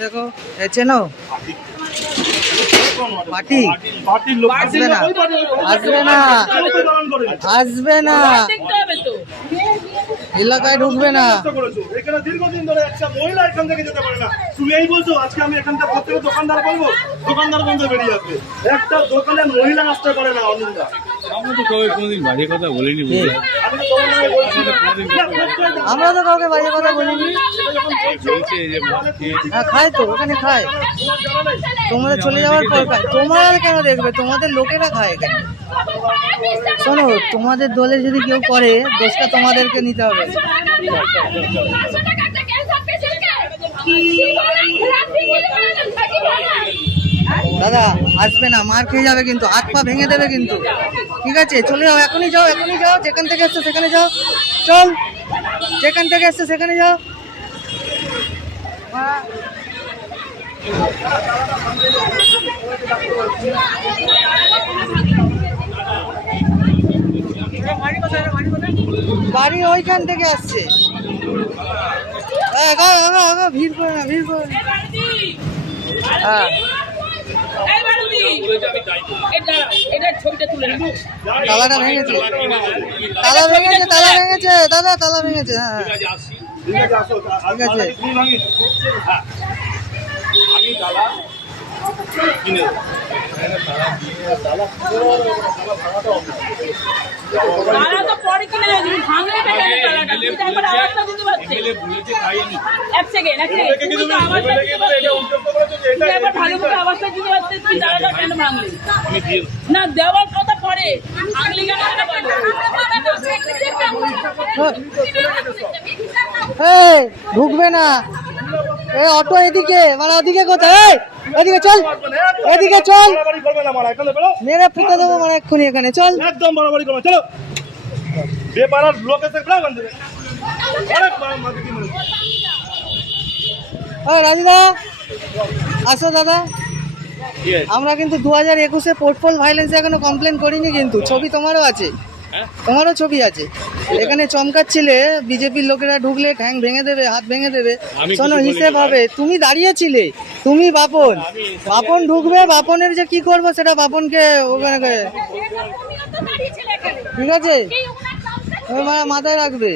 দেখো চেনো পার্টি আসবে না আসবে না আসবে না এলাকায় ঢুকবে না। এখানে দীর্ঘদিন ধরে একটা মহিলা এখান থেকে যেতে পারে না, তুমি এই বলছো আজকে আমি এখানকার প্রত্যেকটা দোকানদার বলবো, দোকানদার বন্ধ বেরিয়ে আসবে। একটা দোকানে মহিলা আসতে পারে না। অনিন্দা আমরা তো কাউকে কোনোদিন বাজে কথা বলিনি, আমরা তো কাউকে বাজে কথা বলিনি। হ্যাঁ খায় তো, ওখানে খায়, তোমাদের চলে যাওয়ার পর খায়। তোমরা কেন দেখবে, তোমাদের লোকেরা খায় কেন? শোনো, তোমাদের দলে যদি কেউ করে দোষটা তোমাদেরকে নিতে হবে। দাদা আসবে না, মার খেয়ে যাবে কিন্তু, হাত পা ভেঙে দেবে কিন্তু। ঠিক আছে, চলে যাও, এখনই যাও, এখনই যাও, যেখান থেকে এসছো সেখানে যাও। চল, যেখান থেকে এসছো সেখানে যাও। বাড়ি ওইখান থেকে আসছে। ভিড় করে না, ভিড় করে না। হ্যাঁ তালাটা ভেঙেছে, তালা ভেঙেছে, তালা ভেঙেছে দাদা, তালা ভেঙেছে। হ্যাঁ ঠিক আছে, আমি তালা কিনে না দেওয়ার কথা পরে ঢুকবে না। অটো এদিকে, মানে ওদিকে কোথায়? এদিকে চল, এদিকে চল, মেরে ফুটে দেবো মানে এক্ষুনি। এখানে চল, একদম বাড়াবাড়ি করবে, চলো বেপারার লোক এসে রাজুদা আসো দাদা। আমরা কিন্তু 2021-এ পোর্টফোল ভাইলেন্স এখনো কমপ্লেন করিনি, কিন্তু ছবি তোমারও আছে, তোমারও ছবি আছে। এখানে চমকাচ্ছিলে বিজেপির লোকেরা ঢুকলে ঠ্যাং ভেঙে দেবে, হাত ভেঙে দেবে। শোনো, হিসেব হবে, তুমি দাঁড়িয়েছিলে, তুমি বাপন, বাপন ঢুকবে, বাপনের যে কি করবো সেটা বাপনকে ওখানে, ঠিক আছে, মাথায় রাখবে।